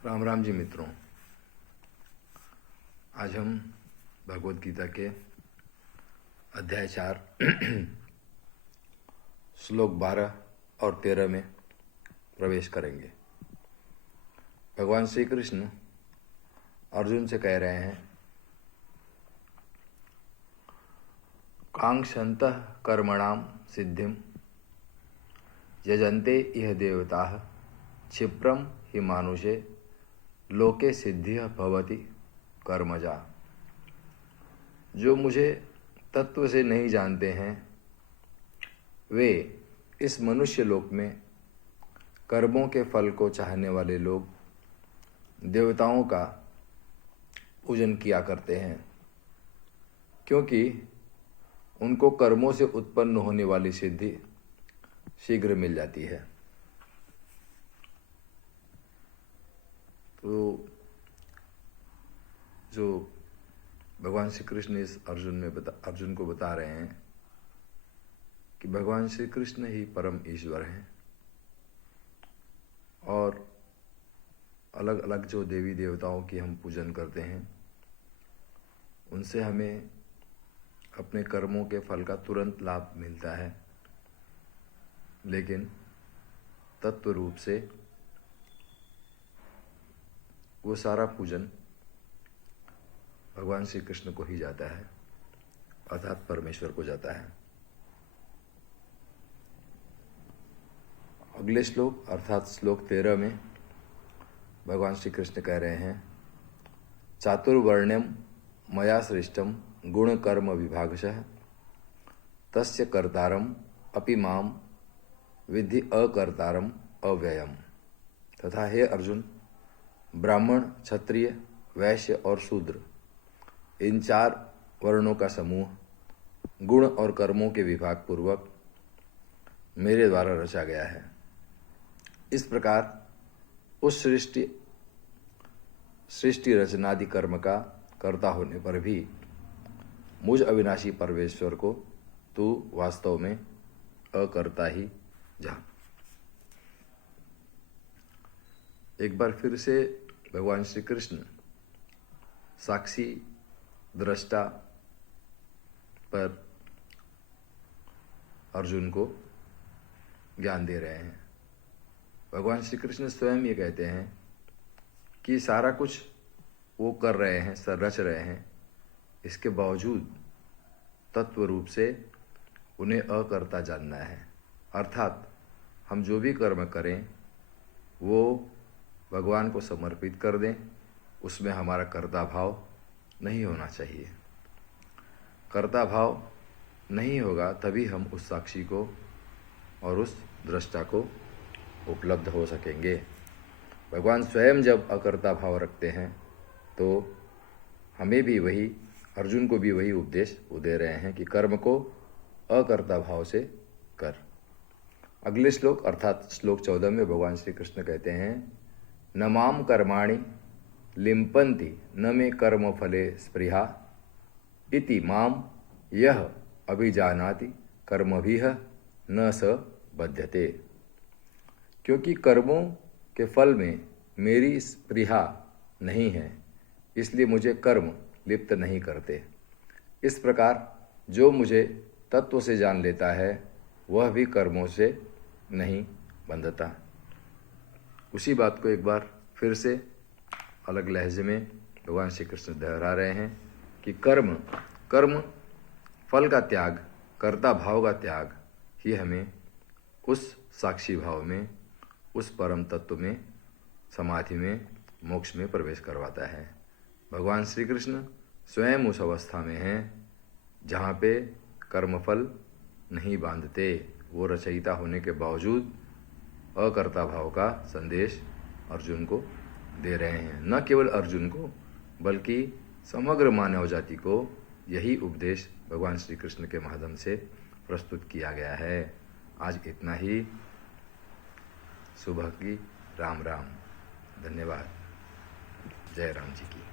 राम राम जी मित्रों, आज हम भगवद गीता के अध्याय 4 श्लोक 12 और 13 में प्रवेश करेंगे। भगवान श्री कृष्ण अर्जुन से कह रहे हैं, कांक्षन्तः कर्मणां सिद्धिं यजन्ते इह देवताः क्षिप्रं हि मानुषे लोके सिद्धिः भवति कर्मजा। जो मुझे तत्व से नहीं जानते हैं वे इस मनुष्य लोक में कर्मों के फल को चाहने वाले लोग देवताओं का पूजन किया करते हैं, क्योंकि उनको कर्मों से उत्पन्न होने वाली सिद्धि शीघ्र मिल जाती है। तो जो भगवान श्री कृष्ण इस अर्जुन को बता रहे हैं कि भगवान श्री कृष्ण ही परम ईश्वर हैं और अलग अलग जो देवी देवताओं की हम पूजन करते हैं उनसे हमें अपने कर्मों के फल का तुरंत लाभ मिलता है, लेकिन तत्व रूप से वो सारा पूजन भगवान श्री कृष्ण को ही जाता है, अर्थात परमेश्वर को जाता है। अगले श्लोक अर्थात श्लोक 13 में भगवान श्री कृष्ण कह रहे हैं, चातुर्वर्ण्यम मया सृष्टम गुण कर्म विभागशः तस्य कर्तारम अपि माम विद्धि अकर्तारम अव्ययम। तथा हे अर्जुन, ब्राह्मण, क्षत्रिय, वैश्य और शूद्र इन 4 वर्णों का समूह गुण और कर्मों के विभाग पूर्वक मेरे द्वारा रचा गया है। इस प्रकार उस सृष्टि रचनादि कर्म का कर्ता होने पर भी मुझ अविनाशी परमेश्वर को तू वास्तव में अकर्ता ही जान। एक बार फिर से भगवान श्री कृष्ण साक्षी दृष्टा पर अर्जुन को ज्ञान दे रहे हैं। भगवान श्री कृष्ण स्वयं ये कहते हैं कि सारा कुछ वो कर रहे हैं, रच रहे हैं, इसके बावजूद तत्व रूप से उन्हें अकर्ता जानना है। अर्थात हम जो भी कर्म करें वो भगवान को समर्पित कर दें, उसमें हमारा कर्ता भाव नहीं होना चाहिए। कर्ता भाव नहीं होगा तभी हम उस साक्षी को और उस दृष्टा को उपलब्ध हो सकेंगे। भगवान स्वयं जब अकर्ता भाव रखते हैं तो हमें भी वही, अर्जुन को भी वही उपदेश वो दे रहे हैं कि कर्म को अकर्ता भाव से कर। अगले श्लोक अर्थात श्लोक 14 में भगवान श्री कृष्ण कहते हैं, न माम कर्माणि लिम्पन्ति न मे कर्म फले स्पृहा इति माम यह अभिजानाति कर्मभिः न स बध्यते। क्योंकि कर्मों के फल में मेरी स्पृहा नहीं है, इसलिए मुझे कर्म लिप्त नहीं करते। इस प्रकार जो मुझे तत्व से जान लेता है वह भी कर्मों से नहीं बंधता। उसी बात को एक बार फिर से अलग लहजे में भगवान श्री कृष्ण दोहरा रहे हैं कि कर्म फल का त्याग, कर्ता भाव का त्याग ही हमें उस साक्षी भाव में, उस परम तत्व में, समाधि में, मोक्ष में प्रवेश करवाता है। भगवान श्री कृष्ण स्वयं उस अवस्था में हैं जहाँ पे कर्मफल नहीं बांधते। वो रचयिता होने के बावजूद अकर्ता भाव का संदेश अर्जुन को दे रहे हैं। न केवल अर्जुन को बल्कि समग्र मानव जाति को यही उपदेश भगवान श्री कृष्ण के माध्यम से प्रस्तुत किया गया है। आज इतना ही। सुबह की राम राम। धन्यवाद। जय राम जी की।